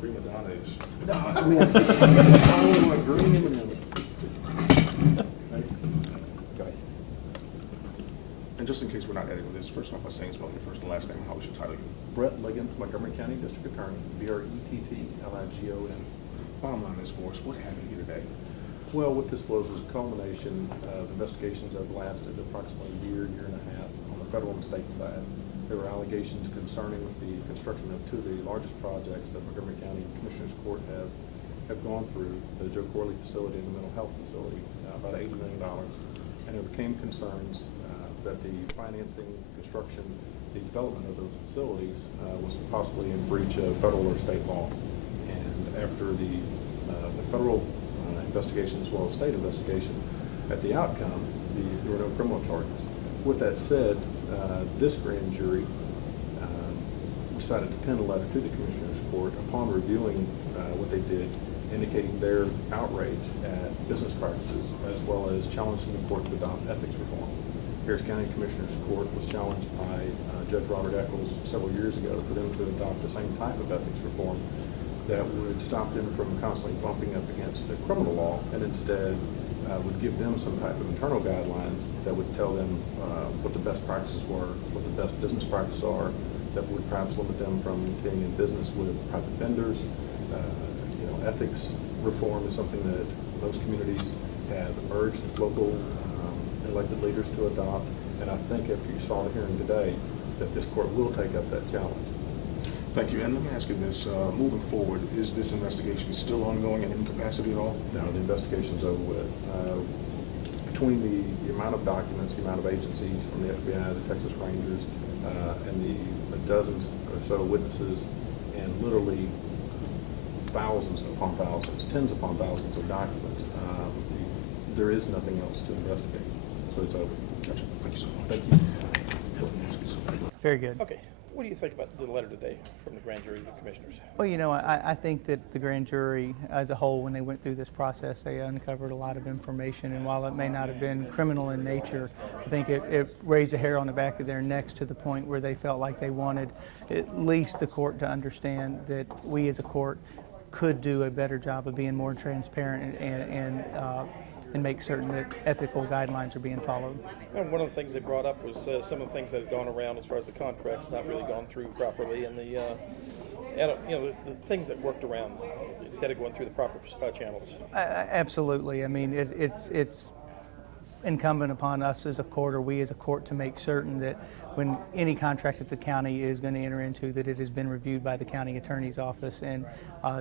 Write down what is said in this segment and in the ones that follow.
prima donnas. No, I mean, I'm agreeing and then. Go ahead. And just in case we're not editing this, first off by saying spelling your first and last name, how we should title you. Brett Ligon, Montgomery County District Attorney, BRETT-LIGON. Bottom line is for us, what happened here today? Well, what this was a culmination of investigations that have lasted approximately a year, year and a half on the federal and state side. There were allegations concerning the construction of two of the largest projects that Montgomery County Commissioners Court have gone through, the Joe Corley facility and the mental health facility, about $80 million. And there became concerns that the financing, construction, the development of those facilities was possibly in breach of federal or state law. And after the federal investigation as well as state investigation, at the outcome, there were no criminal charges. With that said, this grand jury decided to pen a letter to the Commissioners Court upon reviewing what they did, indicating their outrage at business practices as well as challenging the court to adopt ethics reform. Harris County Commissioners Court was challenged by Judge Robert Eccles several years ago for them to adopt the same type of ethics reform that would stop them from constantly bumping up against the criminal law and instead would give them some type of internal guidelines that would tell them what the best practices were, what the best business practices are, that would perhaps limit them from getting in business with private vendors. Ethics reform is something that most communities have urged local elected leaders to adopt, and I think after you saw the hearing today, that this court will take up that challenge. Thank you. And let me ask you this, moving forward, is this investigation still ongoing in any capacity at all? No, the investigation's over with. Between the amount of documents, the amount of agencies from the FBI, the Texas Rangers, and the dozens or so witnesses, and literally thousands upon thousands, tens upon thousands of documents, there is nothing else to investigate. So it's over. Gotcha. Thank you so much. Thank you. Very good. Okay, what do you think about the letter today from the grand jury of the commissioners? Well, I think that the grand jury as a whole, when they went through this process, they uncovered a lot of information, and while it may not have been criminal in nature, I think it raised a hair on the back of their necks to the point where they felt like they wanted at least the court to understand that we as a court could do a better job of being more transparent and make certain that ethical guidelines are being followed. And one of the things they brought up was some of the things that had gone around as far as the contracts not really gone through properly, and the things that worked around instead of going through the proper channels. Absolutely. I mean, it's incumbent upon us as a court, or we as a court, to make certain that when any contract that the county is going to enter into, that it has been reviewed by the county attorney's office. And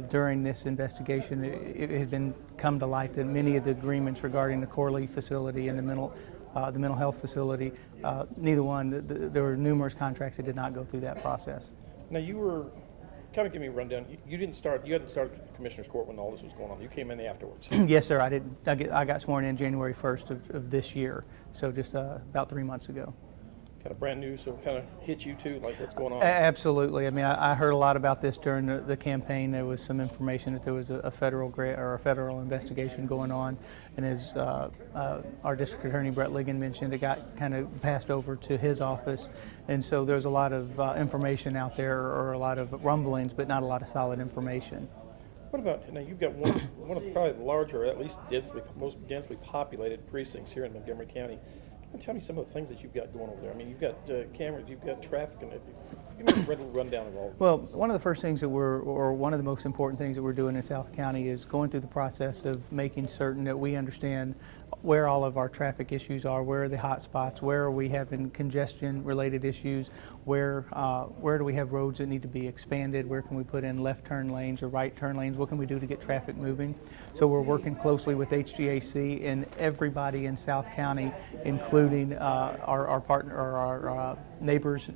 during this investigation, it has come to light that many of the agreements regarding the Corley facility and the mental health facility, neither one, there were numerous contracts that did not go through that process. Now you were, kind of give me a rundown. You hadn't started Commissioners Court when all this was going on. You came in afterwards. Yes, sir. I got sworn in January 1st of this year, so just about 3 months ago. Kind of brand new, so kind of hit you too, like what's going on? Absolutely. I mean, I heard a lot about this during the campaign. There was some information that there was a federal grant or a federal investigation going on, and as our district attorney Brett Ligon mentioned, it got kind of passed over to his office, and so there's a lot of information out there, or a lot of rumblings, but not a lot of solid information. What about, now you've got one of probably the larger, or at least most densely populated precincts here in Montgomery County. Tell me some of the things that you've got going over there. I mean, you've got cameras, you've got traffic, and give me a little rundown of all. Well, one of the first things that one of the most important things that we're doing in South County is going through the process of making certain that we understand where all of our traffic issues are, where are the hot spots, where are we having congestion-related issues, where do we have roads that need to be expanded, where can we put in left turn lanes or right turn lanes, what can we do to get traffic moving. So we're working closely with HGAC and everybody in South County, including our partner or our neighbors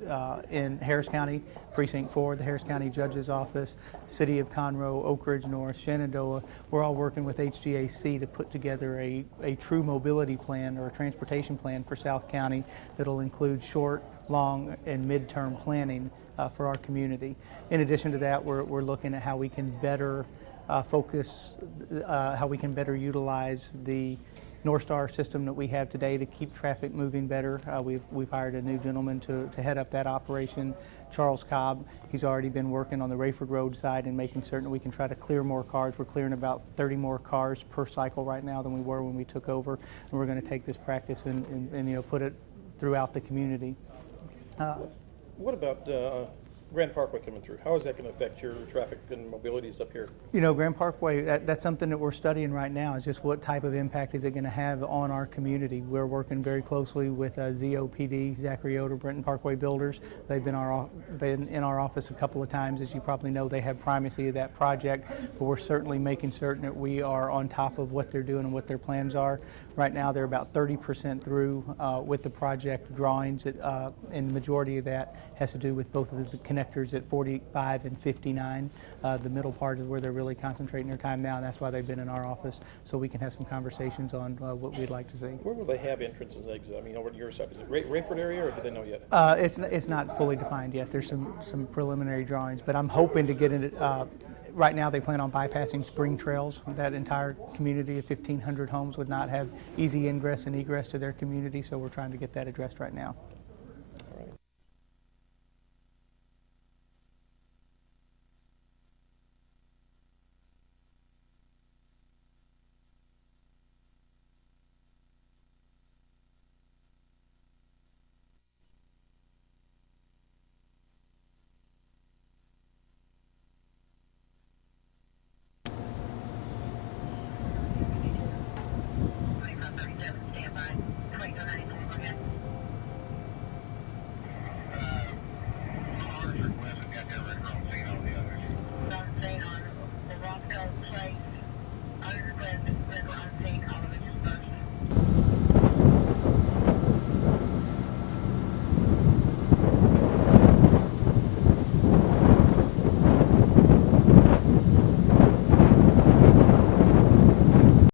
in Harris County, Precinct 4, the Harris County Judge's Office, City of Conroe, Oak Ridge North, Shenandoah. We're all working with HGAC to put together a true mobility plan or a transportation plan for South County that'll include short, long, and mid-term planning for our community. In addition to that, we're looking at how we can better how we can better utilize the North Star system that we have today to keep traffic moving better. We've hired a new gentleman to head up that operation, Charles Cobb. He's already been working on the Rayford Road side and making certain we can try to clear more cars. We're clearing about 30 more cars per cycle right now than we were when we took over, and we're going to take this practice and put it throughout the community. What about Grand Parkway coming through? How is that going to affect your traffic and mobilities up here? Grand Parkway, that's something that we're studying right now, is just what type of impact is it going to have on our community. We're working very closely with ZOPD, Zachary Yoder, Brenton Parkway Builders. They've been in our office a couple of times. As you probably know, they have primacy of that project, but we're certainly making certain that we are on top of what they're doing and what their plans are. Right now, they're about 30% through with the project drawings, and the majority of that has to do with both of the connectors at 45 and 59. The middle part is where they're really concentrating their time now, and that's why they've been in our office, so we can have some conversations on what we'd like to see. Where will they have entrances and exits? I mean, over to your side, is it Rayford area, or do they know yet? It's not fully defined yet. There's some preliminary drawings, but I'm hoping to get it. Right now, they plan on bypassing Spring Trails. That entire community of 1,500 homes would not have easy ingress and egress to their community, so we're trying to get that addressed right now.